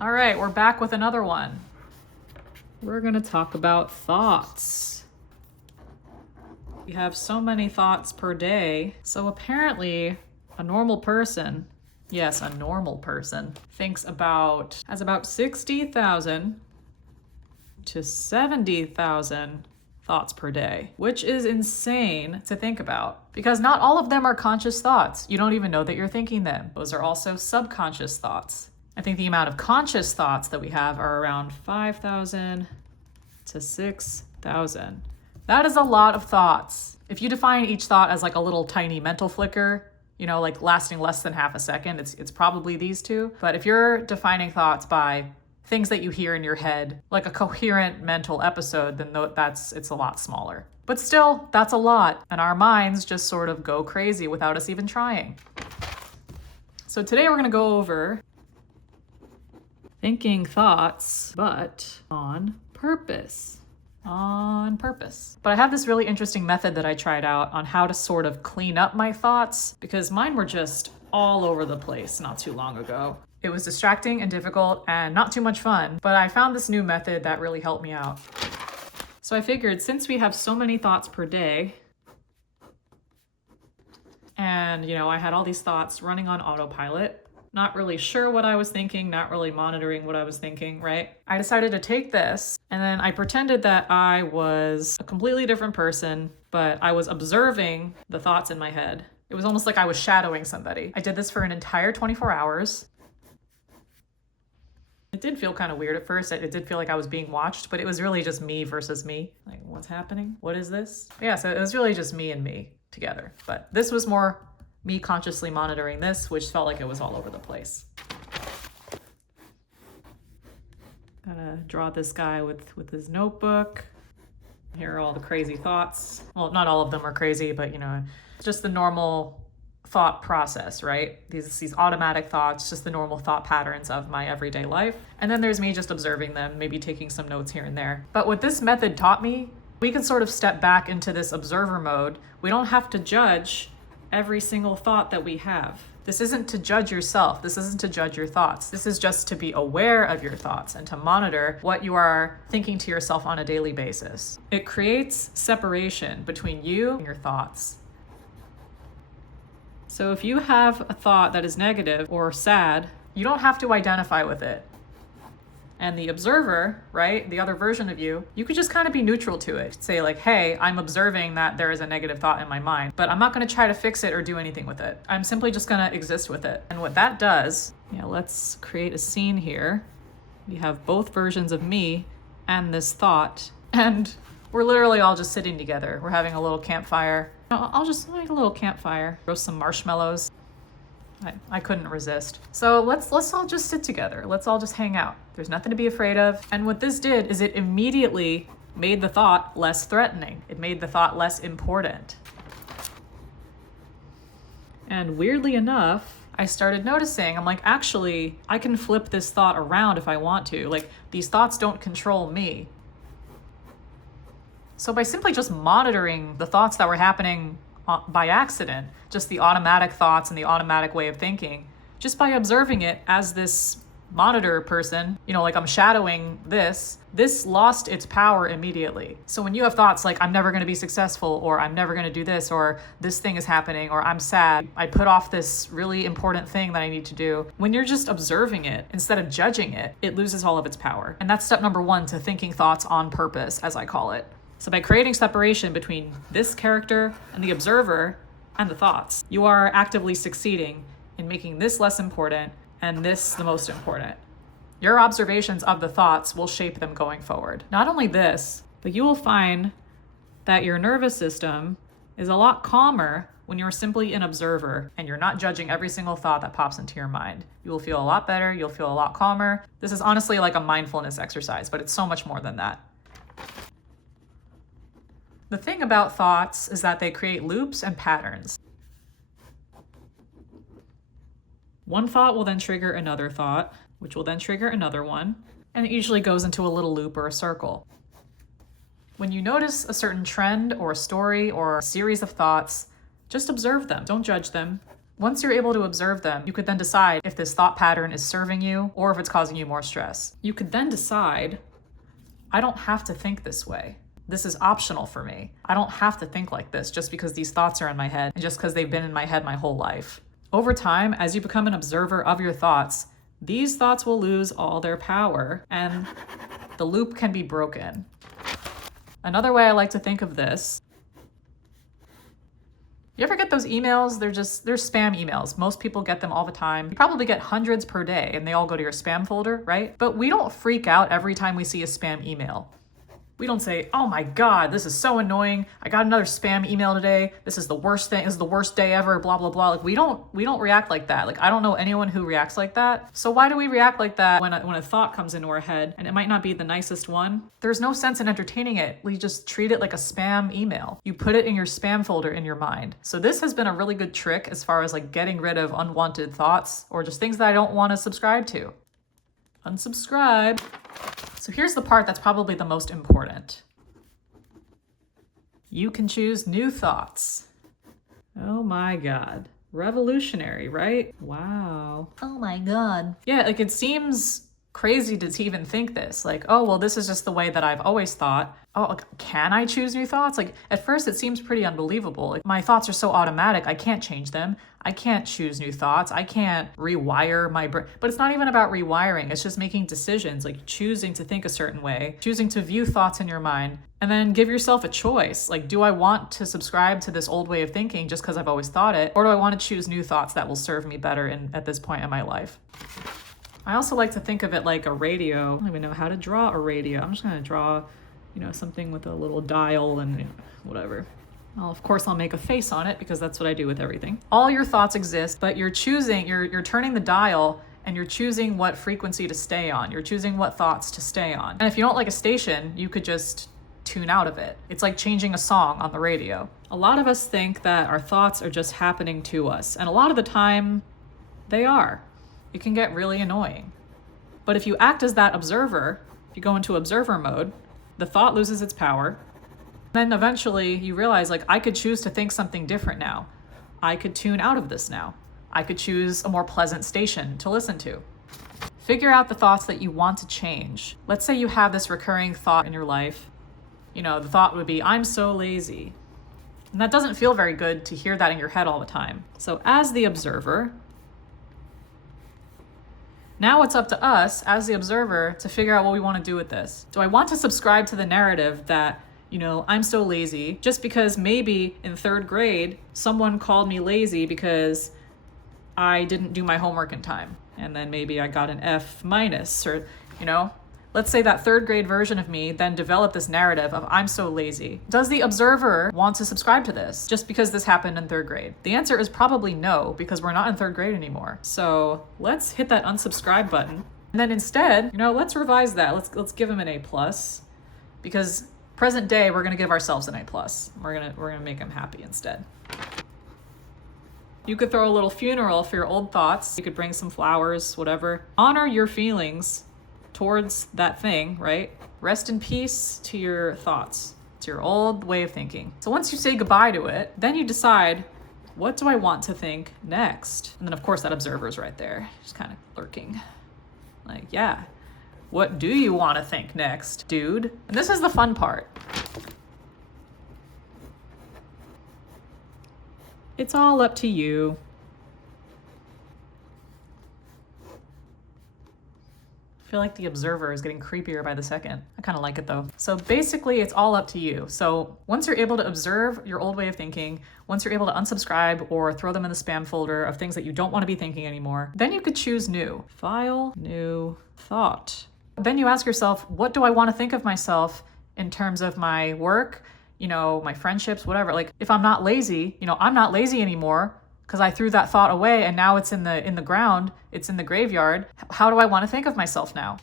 All right, we're back with another one. We're gonna talk about thoughts. We have so many thoughts per day. So apparently a normal person, yes, a normal person, has about 60,000 to 70,000 thoughts per day, which is insane to think about because not all of them are conscious thoughts. You don't even know that you're thinking them. Those are also subconscious thoughts. I think the amount of conscious thoughts that we have are around 5,000 to 6,000. That is a lot of thoughts. If you define each thought as like a little tiny mental flicker, you know, like lasting less than half a second, it's probably these two. But if you're defining thoughts by things that you hear in your head, like a coherent mental episode, then it's a lot smaller. But still, that's a lot. And our minds just sort of go crazy without us even trying. So today we're gonna go over thinking thoughts, but on purpose. On purpose. But I have this really interesting method that I tried out on how to sort of clean up my thoughts because mine were just all over the place not too long ago. It was distracting and difficult and not too much fun, but I found this new method that really helped me out. So I figured since we have so many thoughts per day, and I had all these thoughts running on autopilot, not really sure what I was thinking, not really monitoring what I was thinking, right? I decided to take this and then I pretended that I was a completely different person, but I was observing the thoughts in my head. It was almost like I was shadowing somebody. I did this for an entire 24 hours. It did feel kind of weird at first. It did feel like I was being watched, but it was really just me versus me. Like, what's happening? What is this? Yeah, so it was really just me and me together. But this was more me consciously monitoring this, which felt like it was all over the place. Gotta draw this guy with his notebook. Here are all the crazy thoughts. Well, not all of them are crazy, but just the normal thought process, right? These automatic thoughts, just the normal thought patterns of my everyday life. And then there's me just observing them, maybe taking some notes here and there. But what this method taught me, we can sort of step back into this observer mode. We don't have to judge every single thought that we have. This isn't to judge yourself. This isn't to judge your thoughts. This is just to be aware of your thoughts and to monitor what you are thinking to yourself on a daily basis. It creates separation between you and your thoughts. So if you have a thought that is negative or sad, you don't have to identify with it. And the observer, right, the other version of you, you could just kind of be neutral to it. Say like, hey, I'm observing that there is a negative thought in my mind, but I'm not going to try to fix it or do anything with it. I'm simply just going to exist with it. And what that does, let's create a scene here. We have both versions of me and this thought, and we're literally all just sitting together. We're having a little campfire. I'll just make a little campfire, roast some marshmallows. I couldn't resist. So let's all just sit together. Let's all just hang out. There's nothing to be afraid of. And what this did is it immediately made the thought less threatening. It made the thought less important. And weirdly enough, I started noticing, I'm like, actually, I can flip this thought around if I want to. Like, these thoughts don't control me. So by simply just monitoring the thoughts that were happening by accident, just the automatic thoughts and the automatic way of thinking, just by observing it as this monitor person, like I'm shadowing this lost its power immediately. So when you have thoughts like, I'm never going to be successful, or I'm never going to do this, or this thing is happening, or I'm sad, I put off this really important thing that I need to do. When you're just observing it instead of judging it, it loses all of its power. And that's step number 1 to thinking thoughts on purpose, as I call it. So by creating separation between this character and the observer and the thoughts, you are actively succeeding in making this less important and this the most important. Your observations of the thoughts will shape them going forward. Not only this, but you will find that your nervous system is a lot calmer when you're simply an observer and you're not judging every single thought that pops into your mind. You will feel a lot better. You'll feel a lot calmer. This is honestly like a mindfulness exercise, but it's so much more than that. The thing about thoughts is that they create loops and patterns. One thought will then trigger another thought, which will then trigger another one, and it usually goes into a little loop or a circle. When you notice a certain trend or a story or a series of thoughts, just observe them. Don't judge them. Once you're able to observe them, you could then decide if this thought pattern is serving you or if it's causing you more stress. You could then decide, I don't have to think this way. This is optional for me. I don't have to think like this just because these thoughts are in my head and just because they've been in my head my whole life. Over time, as you become an observer of your thoughts, these thoughts will lose all their power and the loop can be broken. Another way I like to think of this, you ever get those emails? They're spam emails. Most people get them all the time. You probably get hundreds per day and they all go to your spam folder, right? But we don't freak out every time we see a spam email. We don't say, oh my God, this is so annoying. I got another spam email today. This is the worst thing. This is the worst day ever, blah, blah, blah. Like we don't react like that. Like I don't know anyone who reacts like that. So why do we react like that when a thought comes into our head and it might not be the nicest one? There's no sense in entertaining it. We just treat it like a spam email. You put it in your spam folder in your mind. So this has been a really good trick as far as like getting rid of unwanted thoughts or just things that I don't want to subscribe to. Unsubscribe. So here's the part that's probably the most important. You can choose new thoughts. Oh my God. Revolutionary, right? Wow. Oh my God. Yeah, like it seems crazy to even think this. Like, oh, well, this is just the way that I've always thought. Oh, can I choose new thoughts? Like at first it seems pretty unbelievable. Like, my thoughts are so automatic. I can't change them. I can't choose new thoughts. I can't rewire my brain. But it's not even about rewiring. It's just making decisions, like choosing to think a certain way, choosing to view thoughts in your mind, and then give yourself a choice. Like, do I want to subscribe to this old way of thinking just because I've always thought it? Or do I want to choose new thoughts that will serve me better at this point in my life? I also like to think of it like a radio. I don't even know how to draw a radio. I'm just going to draw, something with a little dial and whatever. Of course, I'll make a face on it because that's what I do with everything. All your thoughts exist, but you're turning the dial and you're choosing what frequency to stay on. You're choosing what thoughts to stay on. And if you don't like a station, you could just tune out of it. It's like changing a song on the radio. A lot of us think that our thoughts are just happening to us, and a lot of the time, they are. It can get really annoying. But if you act as that observer, if you go into observer mode, the thought loses its power. Then eventually you realize, like, I could choose to think something different now. I could tune out of this now. I could choose a more pleasant station to listen to. Figure out the thoughts that you want to change. Let's say you have this recurring thought in your life. The thought would be, I'm so lazy. And that doesn't feel very good to hear that in your head all the time. So as the observer, now it's up to us as the observer to figure out what we want to do with this. Do I want to subscribe to the narrative that, I'm so lazy just because maybe in 3rd grade, someone called me lazy because I didn't do my homework in time. And then maybe I got an F minus or, let's say that 3rd grade version of me then developed this narrative of I'm so lazy. Does the observer want to subscribe to this just because this happened in 3rd grade? The answer is probably no, because we're not in 3rd grade anymore. So let's hit that unsubscribe button. And then instead, let's revise that. Let's give them an A+, because present day, we're going to give ourselves an A+. We're going to make them happy instead. You could throw a little funeral for your old thoughts. You could bring some flowers, whatever. Honor your feelings towards that thing, right? Rest in peace to your thoughts, to your old way of thinking. So once you say goodbye to it, then you decide, what do I want to think next? And then of course that observer's right there, just kind of lurking. Like, yeah. What do you want to think next, dude? And this is the fun part. It's all up to you. I feel like the observer is getting creepier by the second. I kind of like it though. So basically it's all up to you. So once you're able to observe your old way of thinking, once you're able to unsubscribe or throw them in the spam folder of things that you don't want to be thinking anymore, then you could choose new. File, new thought. Then you ask yourself, what do I want to think of myself in terms of my work, my friendships, whatever. Like if I'm not lazy, I'm not lazy anymore because I threw that thought away and now it's in the ground, it's in the graveyard. How do I want to think of myself now?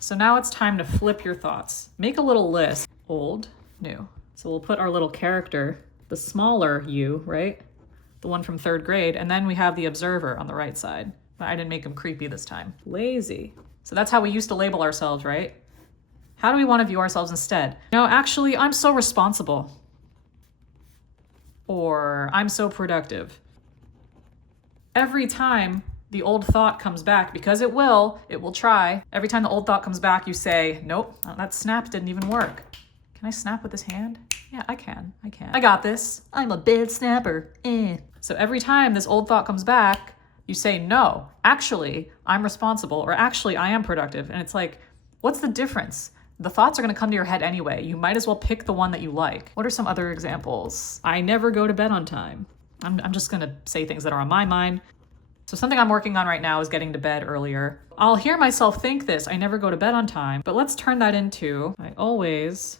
So now it's time to flip your thoughts. Make a little list, old, new. So we'll put our little character, the smaller you, right? The one from 3rd grade, and then we have the observer on the right side. But I didn't make him creepy this time. Lazy. So that's how we used to label ourselves, right? How do we want to view ourselves instead? Actually, I'm so responsible. or I'm so productive. Every time the old thought comes back, because it will try. Every time the old thought comes back, you say, nope, that snap didn't even work. Can I snap with this hand? Yeah, I can. I got this. I'm a bad snapper. So every time this old thought comes back, you say, no, actually, I'm responsible, or actually, I am productive. And it's like, what's the difference? The thoughts are going to come to your head anyway. You might as well pick the one that you like. What are some other examples? I never go to bed on time. I'm just going to say things that are on my mind. So something I'm working on right now is getting to bed earlier. I'll hear myself think this, I never go to bed on time, but let's turn that into, I always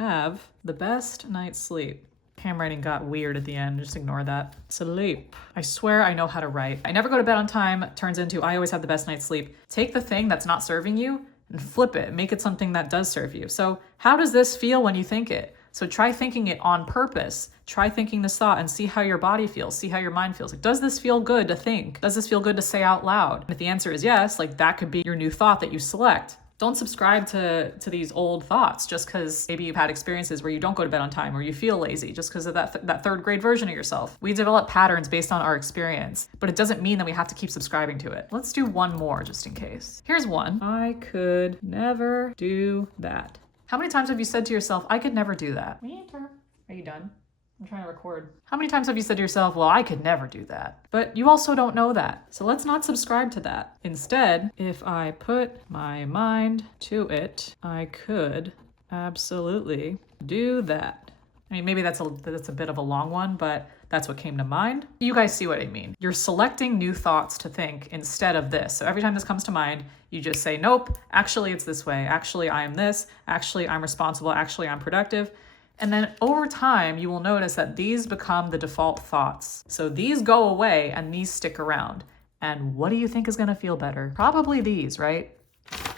have the best night's sleep. Handwriting got weird at the end, just ignore that. Sleep. I swear I know how to write. I never go to bed on time turns into I always have the best night's sleep. Take the thing that's not serving you and flip it, make it something that does serve you. So how does this feel when you think it? So try thinking it on purpose. Try thinking this thought and see how your body feels, see how your mind feels. Like, does this feel good to think? Does this feel good to say out loud? And if the answer is yes, like that could be your new thought that you select. Don't subscribe to these old thoughts just because maybe you've had experiences where you don't go to bed on time or you feel lazy just because of that third grade version of yourself. We develop patterns based on our experience, but it doesn't mean that we have to keep subscribing to it. Let's do one more just in case. Here's one. I could never do that. How many times have you said to yourself, I could never do that? Are you done? I'm trying to record. How many times have you said to yourself, well, I could never do that? But you also don't know that. So let's not subscribe to that. Instead, if I put my mind to it, I could absolutely do that. I mean, maybe that's a bit of a long one, but that's what came to mind. You guys see what I mean. You're selecting new thoughts to think instead of this. So every time this comes to mind, you just say, nope, actually it's this way. Actually, I am this. Actually, I'm responsible. Actually, I'm productive. And then over time, you will notice that these become the default thoughts. So these go away and these stick around. And what do you think is going to feel better? Probably these, right?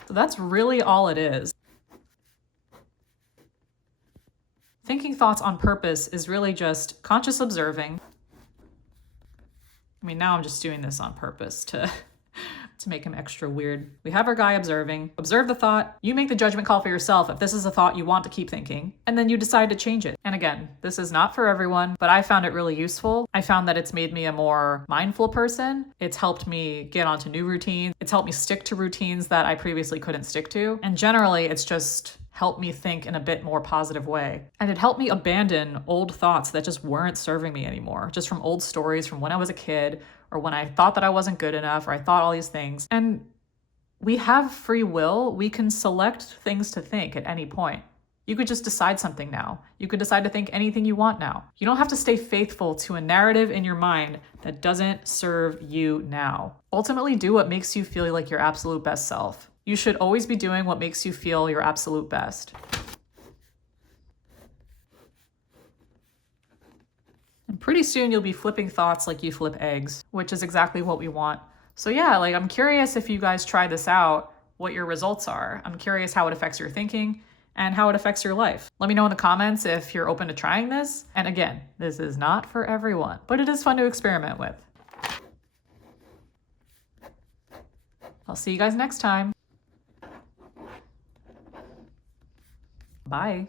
So that's really all it is. Thinking thoughts on purpose is really just conscious observing. I mean, now I'm just doing this on purpose to make him extra weird. We have our guy observing. Observe the thought. You make the judgment call for yourself if this is a thought you want to keep thinking, and then you decide to change it. And again, this is not for everyone, but I found it really useful. I found that it's made me a more mindful person. It's helped me get onto new routines. It's helped me stick to routines that I previously couldn't stick to. And generally, it's just helped me think in a bit more positive way. And it helped me abandon old thoughts that just weren't serving me anymore, just from old stories from when I was a kid, or when I thought that I wasn't good enough, or I thought all these things. And we have free will. We can select things to think at any point. You could just decide something now. You could decide to think anything you want now. You don't have to stay faithful to a narrative in your mind that doesn't serve you now. Ultimately, do what makes you feel like your absolute best self. You should always be doing what makes you feel your absolute best. And pretty soon you'll be flipping thoughts like you flip eggs, which is exactly what we want. So yeah, like I'm curious if you guys try this out, what your results are. I'm curious how it affects your thinking and how it affects your life. Let me know in the comments if you're open to trying this. And again, this is not for everyone, but it is fun to experiment with. I'll see you guys next time. Bye.